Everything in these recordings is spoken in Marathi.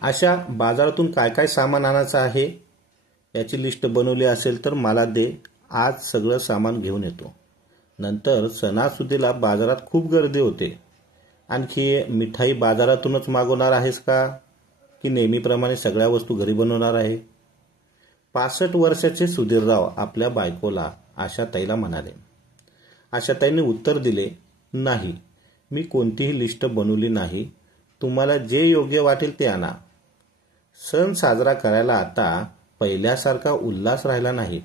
अशा बाजारातून काय काय सामान आणायचं आहे याची लिस्ट बनवली असेल तर मला दे, आज सगळं सामान घेऊन येतो. नंतर सणासुदीला बाजारात खूप गर्दी होते. आणखी मिठाई बाजारातूनच मागवणार आहेस का की नेहमीप्रमाणे सगळ्या वस्तू घरी बनवणार आहे? 65 वर्षाचे सुधीरराव आपल्या बायकोला आशाताईला म्हणाले. आशाताईने उत्तर दिले, नाही, मी कोणतीही लिस्ट बनवली नाही. तुम्हाला जे योग्य वाटेल ते आणा. सण साजरा करायला आता पहिल्यासारखा उल्हास राहिला नाही.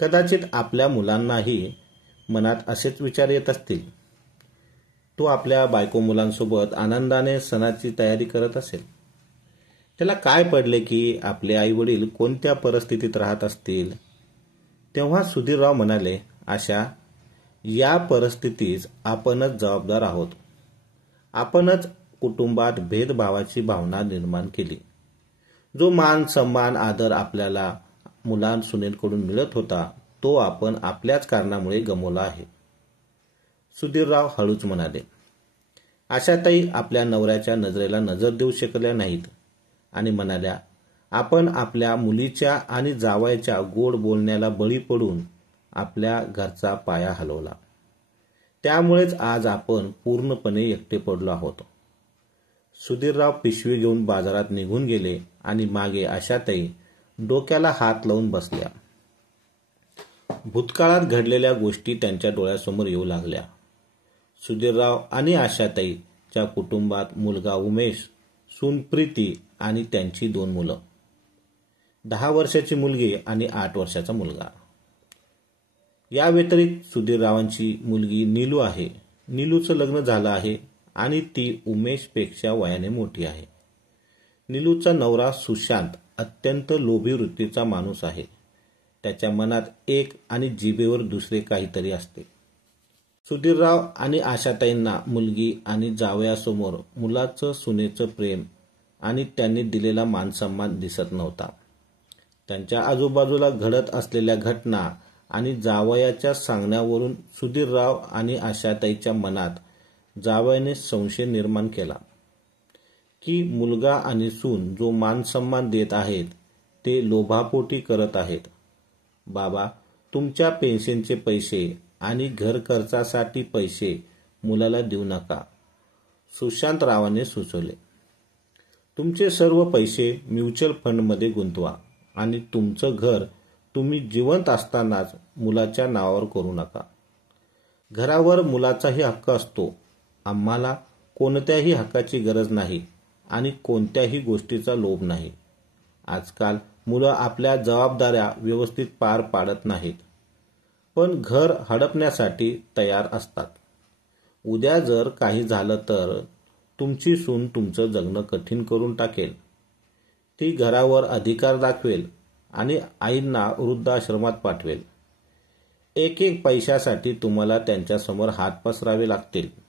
कदाचित आपल्या मुलांनाही मनात असेच विचार येत असतील. तो आपल्या बायको मुलांसोबत आनंदाने सणाची तयारी करत असेल. त्याला काय पडले की आपले आई वडील कोणत्या परिस्थितीत राहत असतील. तेव्हा सुधीरराव म्हणाले, आशा, या परिस्थितीस आपणच जबाबदार आहोत. आपणच कुटुंबात भेदभावाची भावना निर्माण केली. जो मान सन्मान आदर आपल्याला मुलांसुनेकडून मिळत होता तो आपण आपल्याच कारणामुळे गमावला आहे. सुधीरराव हळूच म्हणाले. आशाताई आपल्या नवऱ्याच्या नजरेला नजर देऊ शकल्या नाहीत आणि म्हणाल्या, आपण आपल्या मुलीच्या आणि जावयाच्या गोड बोलण्याला बळी पडून आपल्या घरचा पाया हलवला. त्यामुळेच आज आपण पूर्णपणे एकटे पडलो आहोत. सुधीरराव पिशवी घेऊन बाजारात निघून गेले आणि मागे आशाताई डोक्याला हात लावून बसल्या. भूतकाळात घडलेल्या गोष्टी त्यांच्या डोळ्यासमोर येऊ लागल्या. सुधीरराव आणि आशाताईच्या कुटुंबात मुलगा उमेश, सून प्रीती आणि त्यांची 2 मुलं, 10 वर्षाची मुलगी आणि 8 वर्षाचा मुलगा. या व्यतिरिक्त सुधीररावांची मुलगी नीलू आहे. नीलूचं लग्न झालं आहे आणि ती उमेशपेक्षा वयाने मोठी आहे. नीलूचा नवरा सुशांत अत्यंत लोभी वृत्तीचा माणूस आहे. त्याच्या मनात एक आणि जिभेवर दुसरे काहीतरी असते. सुधीरराव आणि आशाताईंना मुलगी आणि जावयासमोर मुलाचं सुनेचं प्रेम आणि त्यांनी दिलेला मानसन्मान दिसत नव्हता. त्यांच्या आजूबाजूला घडत असलेल्या घटना आणि जावयाच्या सांगण्यावरून सुधीरराव आणि आशाताईच्या मनात जावयाने संशय निर्माण केला की मुलगा आणि सून जो मानसन्मान देत आहेत ते लोभापोटी करत आहेत. बाबा, तुमच्या पेन्शनचे पैसे आणि घर खर्चासाठी पैसे मुलाला देऊ नका, सुशांतरावाने सुचवले. तुमचे सर्व पैसे म्युच्युअल फंडमध्ये गुंतवा आणि तुमचं घर तुम्ही जिवंत असतानाच मुलाच्या नावावर करू नका. घरावर मुलाचाही हक्क असतो. आम्हाला कोणत्याही हक्काची गरज नाही आणि कोणत्याही गोष्टीचा लोभ नाही. आजकाल मुलं आपल्या जबाबदाऱ्या व्यवस्थित पार पाडत नाहीत, पण घर हडपण्यासाठी तयार असतात. उद्या जर काही झालं तर तुमची सून तुमचं जगणं कठीण करून टाकेल. ती घरावर अधिकार दाखवेल आणि आईंना वृद्धाश्रमात पाठवेल. एक पैशासाठी तुम्हाला त्यांच्यासमोर हात पसरावे लागतील.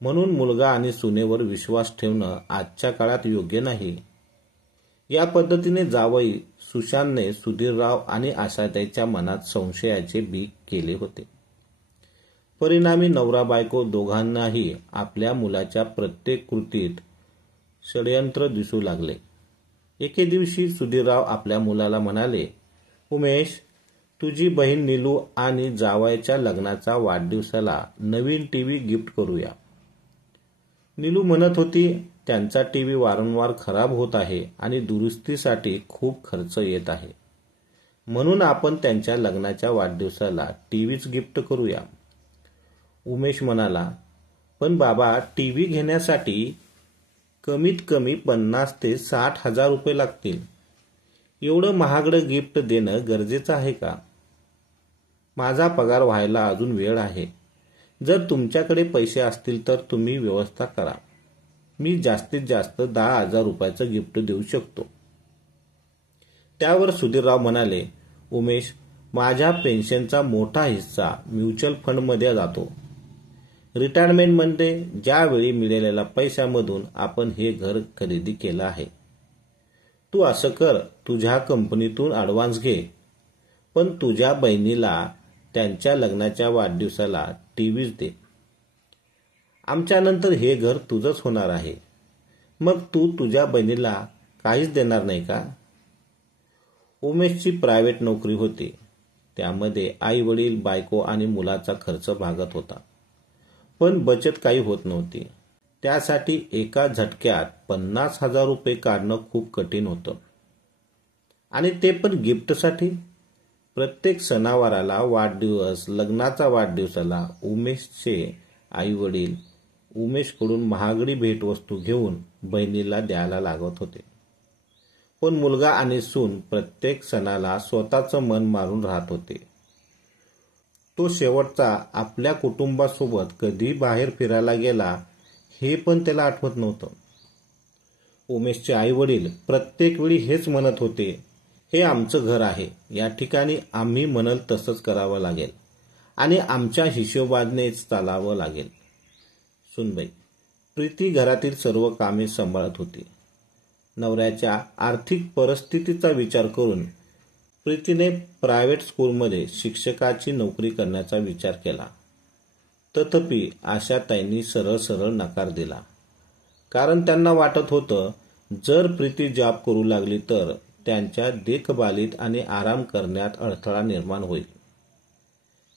म्हणून मुलगा आणि सुनेवर विश्वास ठेवणं आजच्या काळात योग्य नाही. या पद्धतीने जावई सुशांतने सुधीरराव आणि आशाताईच्या मनात संशयाचे बी केले होते. परिणामी नवरा बायको दोघांनाही आपल्या मुलाच्या प्रत्येक कृतीत षडयंत्र दिसू लागले. एके दिवशी सुधीरराव आपल्या मुलाला म्हणाले, उमेश, तुझी बहीण नीलू आणि जावयाच्या लग्नाचा वाढदिवसाला नवीन टीव्ही गिफ्ट करूया. नीलू म्हणत होती, त्यांचा टीव्ही वारंवार खराब होत आहे आणि दुरुस्तीसाठी खूप खर्च येत आहे. म्हणून आपण त्यांच्या लग्नाच्या वाढदिवसाला टीव्हीच गिफ्ट करूया. उमेश म्हणाला, पण बाबा, टीव्ही घेण्यासाठी कमीत कमी 50 ते 60 हजार रुपये लागतील. एवढं महागडं गिफ्ट देणं गरजेचं आहे का? माझा पगार व्हायला अजून वेळ आहे. जर तुमच्याकडे पैसे असतील तर तुम्ही व्यवस्था करा. मी जास्तीत जास्त 10,000 रुपयाचं गिफ्ट देऊ शकतो. त्यावर सुधीरराव म्हणाले, उमेश, माझ्या पेन्शनचा मोठा हिस्सा म्युच्युअल फंडमध्ये जातो. रिटायरमेंटमध्ये ज्यावेळी मिळालेल्या पैशामधून आपण हे घर खरेदी केलं आहे. तू असं कर, तुझ्या कंपनीतून ॲडव्हान्स घे, पण तुझ्या बहिणीला त्यांच्या लग्नाच्या वाढदिवसाला टीव्हीच दे. आमच्यानंतर हे घर तुझंच होणार आहे. मग तू तुझ्या बहिणीला काहीच देणार नाही का? उमेशची प्रायव्हेट नोकरी होती. त्यामध्ये आई वडील, बायको आणि मुलाचा खर्च भागत होता. पण बचत काही होत नव्हती. त्यासाठी एका झटक्यात 50,000 रुपये काढणं खूप कठीण होतं. आणि ते पण गिफ्टसाठी. प्रत्येक सणावाराला, वाढदिवस, लग्नाचा वाढदिवसाला उमेशचे आई वडील उमेशकडून महागडी भेटवस्तू घेऊन बहिणीला द्यायला लागत होते. पण मुलगा आणि सून प्रत्येक सणाला स्वतःचं मन मारून राहत होते. तो शेवटचा आपल्या कुटुंबासोबत कधी बाहेर फिरायला गेला हे पण त्याला आठवत नव्हतं. उमेशचे आई वडील प्रत्येक वेळी हेच म्हणत होते, हे आमचं घर आहे, या ठिकाणी आम्ही म्हणल तसंच करावं लागेल आणि आमच्या हिशोबानेच चालावं लागेल. सुनबाई प्रीती घरातील सर्व कामे सांभाळत होती. नवऱ्याच्या आर्थिक परिस्थितीचा विचार करून प्रीतीने प्रायव्हेट स्कूलमध्ये शिक्षकाची नोकरी करण्याचा विचार केला. तथापि आशाताईंनी सरळ सरळ नकार दिला. कारण त्यांना वाटत होतं जर प्रीती जॉब करू लागली तर त्यांच्या देखभालीत आणि आराम करण्यात अडथळा निर्माण होईल.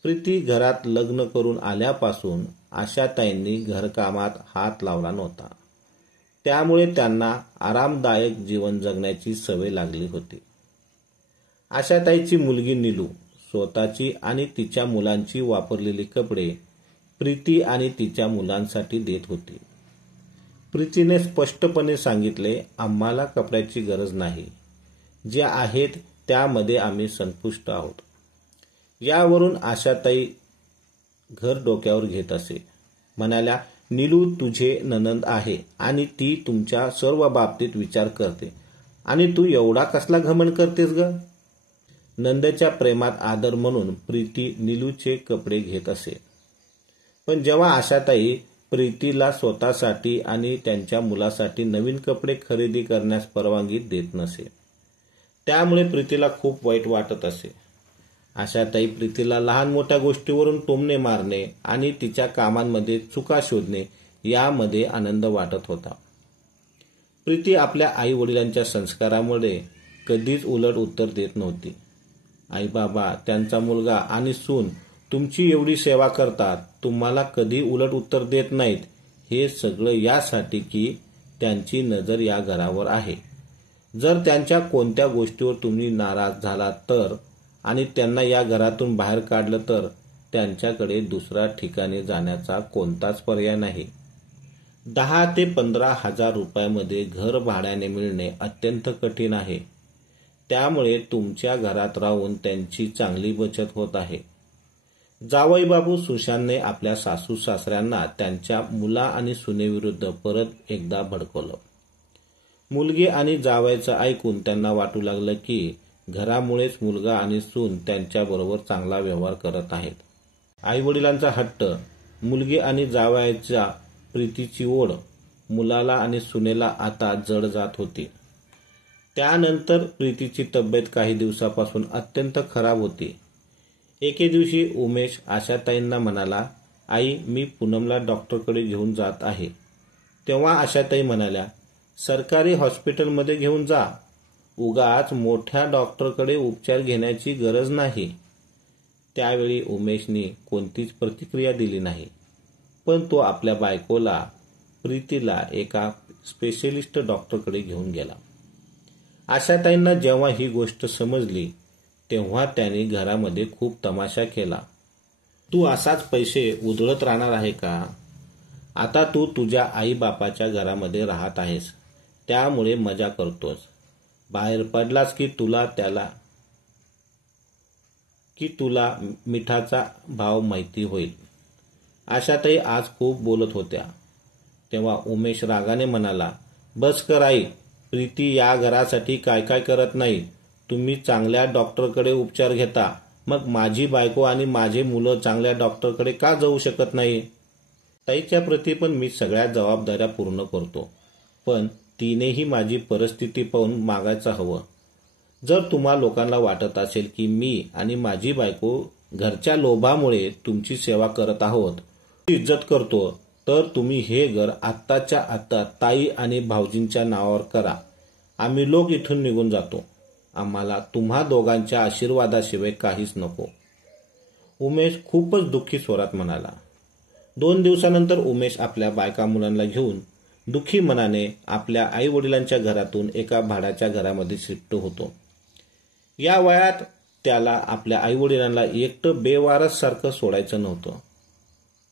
प्रीती घरात लग्न करून आल्यापासून आशाताईंनी घरकामात हात लावला नव्हता. त्यामुळे त्यांना आरामदायक जीवन जगण्याची सवय लागली होती. आशाताईची मुलगी नीलू स्वतःची आणि तिच्या मुलांची वापरलेली कपडे प्रीती आणि तिच्या मुलांसाठी देत होती. प्रीतीने स्पष्टपणे सांगितले, आम्हाला कपड्याची गरज नाही, जे आहेत त्यामध्ये आम्ही संतुष्ट आहोत. यावरून आशाताई घर डोक्यावर घेत असे. म्हणाल्या, नीलू तुझे नणंद आहे आणि ती तुमच्या सर्व बाबतीत विचार करते आणि तू एवढा कसला घमंड करतेस ग? नंदच्या प्रेमात आदर म्हणून प्रीती नीलूचे कपडे घेत असे. पण जेव्हा आशाताई प्रीतीला स्वतःसाठी आणि त्यांच्या मुलासाठी नवीन कपडे खरेदी करण्यास परवानगी देत नसे. त्यामुळे प्रीतीला खूप वाईट वाटत असे. आशाताई प्रीतीला लहान मोठ्या गोष्टीवरून टोमणे मारणे आणि तिच्या कामांमध्ये चुका शोधणे यामध्ये आनंद वाटत होता. प्रीती आपल्या आई वडिलांच्या संस्कारामुळे कधीच उलट उत्तर देत नव्हती. आई बाबा, त्यांचा मुलगा आणि सून तुमची एवढी सेवा करतात, तुम्हाला कधी उलट उत्तर देत नाहीत, हे सगळं यासाठी की त्यांची नजर या घरावर आहे. जर त्यांच्या कोणत्या गोष्टीवर तुम्ही नाराज झालात तर आणि त्यांना या घरातून बाहेर काढलं तर त्यांच्याकडे दुसऱ्या ठिकाणी जाण्याचा कोणताच पर्याय नाही. 10 ते 15,000 रुपयामध्ये घर भाड्याने मिळणे अत्यंत कठीण आहे. त्यामुळे तुमच्या घरात राहून त्यांची चांगली बचत होत आहे. जावईबाबू सुशांतने आपल्या सासू सासऱ्यांना त्यांच्या मुला आणि सुनेविरुद्ध परत एकदा भडकवलं. मुलगी आणि जावयाचं ऐकून त्यांना वाटू लागलं की घरामुळेच मुलगा आणि सून त्यांच्याबरोबर चांगला व्यवहार करत आहेत. आईवडिलांचा हट्ट, मुलगी आणि जावयाच्या प्रीतीची ओढ मुलाला आणि सुनेला आता जड जात होती. त्यानंतर प्रीतीची तब्येत काही दिवसापासून अत्यंत खराब होती. एके दिवशी उमेश आशाताईंना म्हणाला, आई मी पूनमला डॉक्टरकडे घेऊन जात आहे. तेव्हा आशाताई म्हणाल्या, सरकारी हॉस्पिटलमध्ये घेऊन जा, उगाच मोठ्या डॉक्टरकडे उपचार घेण्याची गरज नाही. त्यावेळी उमेशने कोणतीच प्रतिक्रिया दिली नाही. पण तो आपल्या बायकोला प्रीतीला एका स्पेशलिस्ट डॉक्टरकडे घेऊन गेला. आशाताईंना जेव्हा ही गोष्ट समजली तेव्हा त्याने घरामध्ये खूप तमाशा केला. तू असाच पैसे उधळत राहणार आहे का? आता तू तुझ्या आई बापाच्या घरामध्ये राहत आहेस, त्यामुळे मजा करतोस. बाहेर पडलास की तुला मिठाचा भाव माहिती होईल. आशाताई आज खूप बोलत होत्या. तेव्हा उमेश रागाने म्हणाला, बस कर आई, प्रीती या घरासाठी काय काय करत नाही. तुम्ही चांगल्या डॉक्टरकडे उपचार घेता, मग माझी बायको आणि माझे मुलं चांगल्या डॉक्टरकडे का जाऊ शकत नाही? ताईच्या प्रती पण मी सगळ्या जबाबदाऱ्या पूर्ण करतो, पण तिनेही माझी परिस्थिती पाहून मागायचं हवं. जर तुम्हा लोकांना वाटत असेल की मी आणि माझी बायको घरच्या लोभामुळे तुमची सेवा करत आहोत, इज्जत करतो, तर तुम्ही हे घर आत्ताच्या आत्ता ताई आणि भाऊजींच्या नावावर करा. आम्ही लोक इथून निघून जातो. आम्हाला तुम्हा दोघांच्या आशीर्वादाशिवाय काहीच नको. उमेश खूपच दुःखी स्वरात म्हणाला. 2 दिवसानंतर उमेश आपल्या बायका मुलांना घेऊन दुःखी मनाने आपल्या आई वडिलांच्या घरातून एका भाड्याच्या घरामध्ये शिफ्ट होतो. या वयात त्याला आपल्या आई वडिलांना एकटं बेवारस सारखं सोडायचं नव्हतं.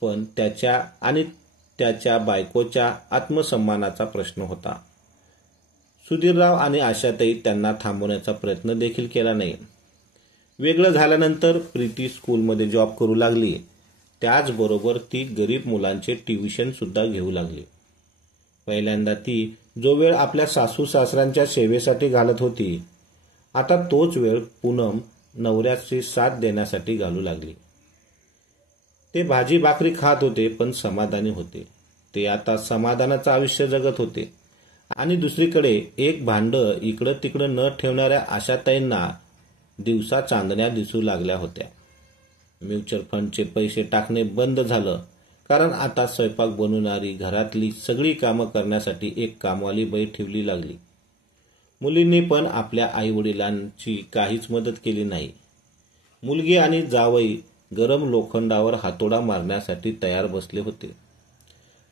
पण त्याच्या आणि त्याच्या बायकोच्या आत्मसन्मानाचा प्रश्न होता. सुधीरराव आणि आशाताई त्यांना थांबवण्याचा प्रयत्न देखील केला नाही. वेगळं झाल्यानंतर प्रीती स्कूलमध्ये जॉब करू लागली. त्याचबरोबर ती गरीब मुलांचे ट्युशन सुद्धा घेऊ लागली. पहिल्यांदा ती जो वेळ आपल्या सासू सासऱ्यांच्या सेवेसाठी घालत होती, आता तोच वेळ पूनम नवऱ्याची साथ देण्यासाठी घालू लागली. ते भाजी भाकरी खात होते पण समाधानी होते. ते आता समाधानाचं आयुष्य जगत होते. आणि दुसरीकडे एक भांड इकडं तिकडं न ठेवणाऱ्या आशाताईंना दिवसा चांदण्या दिसू लागल्या होत्या. म्युच्युअल फंडचे पैसे टाकणे बंद झालं, कारण आता स्वयंपाक बनवणारी घरातली सगळी कामं करण्यासाठी एक कामवाली बाई ठेवली लागली. मुलींनी पण आपल्या आई वडिलांची काहीच मदत केली नाही. मुलगी आणि जावई गरम लोखंडावर हातोडा मारण्यासाठी तयार बसले होते.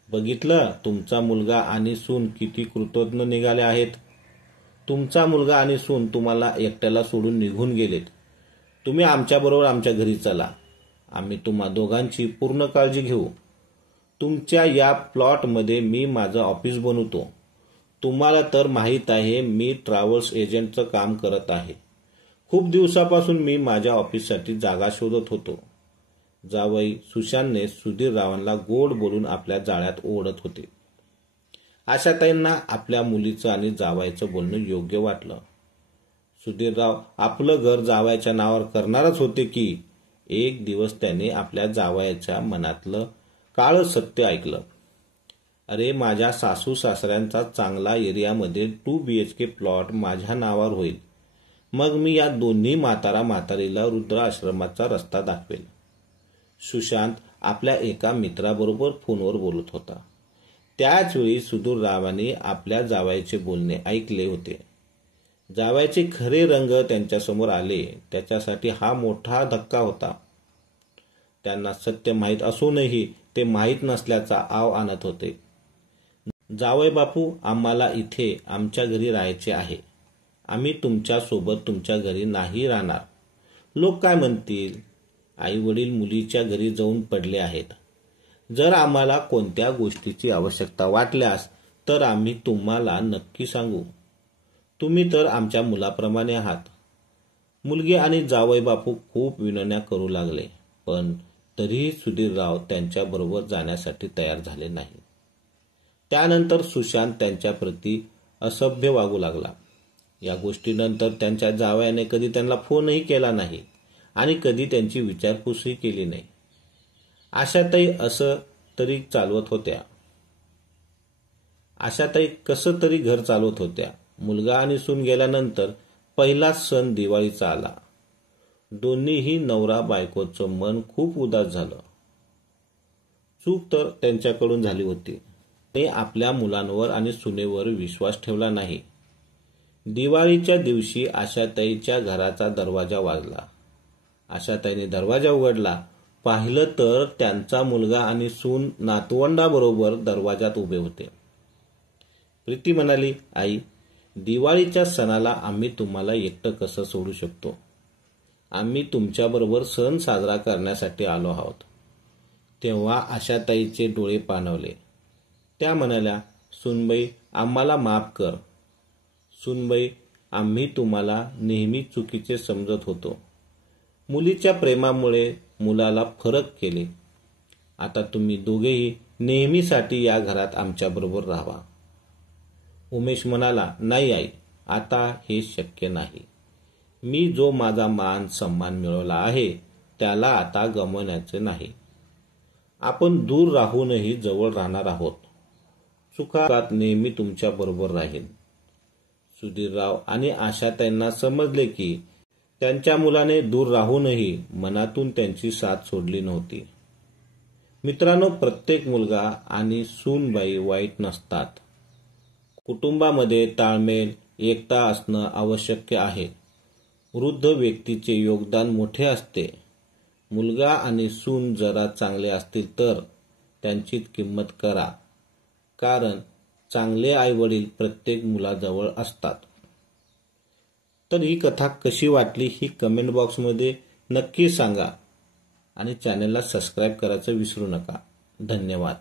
बघितलं, तुमचा मुलगा आणि सून किती कृतज्ञ निघाले आहेत. तुमचा मुलगा आणि सून तुम्हाला एकट्याला सोडून निघून गेलेत. तुम्ही आमच्याबरोबर आमच्या घरी चला. आम्ही तुम्हा दोघांची पूर्ण काळजी घेऊ. तुमच्या या प्लॉटमध्ये मी माझं ऑफिस बनवतो. तुम्हाला तर माहीत आहे मी ट्रॅव्हल्स एजंटचं काम करत आहे. खूप दिवसापासून मी माझ्या ऑफिससाठी जागा शोधत होतो. जावई सुशांतने सुधीररावांना गोड बोलून आपल्या जाळ्यात ओढत होते. आशाताईंना आपल्या मुलीचं आणि जावयाचं बोलणं योग्य वाटलं. सुधीरराव आपलं घर जावयाच्या नावावर करणारच होते की एक दिवस त्याने आपल्या जावयाच्या मनातलं काळं सत्य ऐकलं. अरे, माझ्या सासू सासऱ्यांचा चांगला एरियामध्ये 2 BHK प्लॉट माझ्या नावावर होईल. मग मी या दोन्ही म्हातारा म्हातारीला वृद्धाश्रमाचा रस्ता दाखवेल. सुशांत आपल्या एका मित्राबरोबर फोनवर बोलत होता. त्याचवेळी सुधीररावांनी आपल्या जावयाचे बोलणे ऐकले होते. जावयाचे खरे रंग त्यांच्यासमोर आले. त्याच्यासाठी हा मोठा धक्का होता. त्यांना सत्य माहीत असूनही ते माहीत नसल्याचा आव आणत होते. जावई बापू, आम्हाला इथे आमच्या घरी राहायचे आहे. आम्ही तुमच्या सोबत तुमच्या घरी नाही राहणार. लोक काय म्हणतील? आई वडील मुलीच्या घरी जाऊन पडले आहेत. जर आम्हाला कोणत्या गोष्टीची आवश्यकता वाटल्यास तर आम्ही तुम्हाला नक्की सांगू. तुम्ही तर आमच्या मुलाप्रमाणे आहात. मुलगी आणि जावई बापू खूप विनवण्या करू लागले, पण तरीही सुधीरराव त्यांच्याबरोबर जाण्यासाठी तयार झाले नाही. त्यानंतर सुशांत त्यांच्याप्रती असभ्य वागू लागला. या गोष्टीनंतर त्यांच्या जावयाने कधी त्यांना फोनही केला नाही आणि कधी त्यांची विचारपूसही केली नाही. आशाताई असं तरी चालवत होत्या. आशाताई कसं तरी घर चालवत होत्या. मुलगा आणि सून गेल्यानंतर पहिला सण दिवाळीचा आला. दोन्हीही नवरा बायकोचं मन खूप उदास झालं. चूक तर त्यांच्याकडून झाली होती. ते आपल्या मुलांवर आणि सुनेवर विश्वास ठेवला नाही. दिवाळीच्या दिवशी आशाताईच्या घराचा दरवाजा वाजला. आशाताईने दरवाजा उघडला. पाहिलं तर त्यांचा मुलगा आणि सून नातवंडाबरोबर दरवाजात उभे होते. प्रीती म्हणाली, आई, दिवाळीच्या सणाला आम्ही तुम्हाला एकटं कसं सोडू शकतो? आम्ही तुमच्याबरोबर सण साजरा करण्यासाठी आलो आहोत. तेव्हा आशाताईचे डोळे पाणवले. त्या म्हणाल्या, सूनबाई, आम्हाला माफ कर. सूनबाई, आम्ही तुम्हाला नेहमी चुकीचे समजत होतो. मुलीच्या प्रेमामुळे मुलाला फरक केले. आता तुम्ही दोघेही नेहमीसाठी या घरात आमच्याबरोबर राहा. उमेश म्हणाला, नाही आई, आता हे शक्य नाही. मी जो माझा मान सन्मान मिळवला आहे त्याला आता गमावण्याचे नाही. आपण दूर राहूनही जवळ राहणार आहोत. सुखात नेहमी तुमच्या बरोबर राहीन. सुधीरराव आणि आशाताईंना समजले की त्यांच्या मुलाने दूर राहूनही मनातून त्यांची साथ सोडली नव्हती. मित्रांनो, प्रत्येक मुलगा आणि सूनबाई वाईट नसतात. कुटुंबामध्ये ताळमेळ, एकता असणं आवश्यक आहे. वृद्ध व्यक्तीचे योगदान मोठे असते. मुलगा आणि सून जरा चांगले असतील तर त्यांची किंमत करा, कारण चांगले आईवडील प्रत्येक मुलाजवळ असतात. तर ही कथा कशी वाटली ही कमेंट बॉक्समध्ये नक्की सांगा आणि चॅनलला सबस्क्राईब करायचं विसरू नका. धन्यवाद.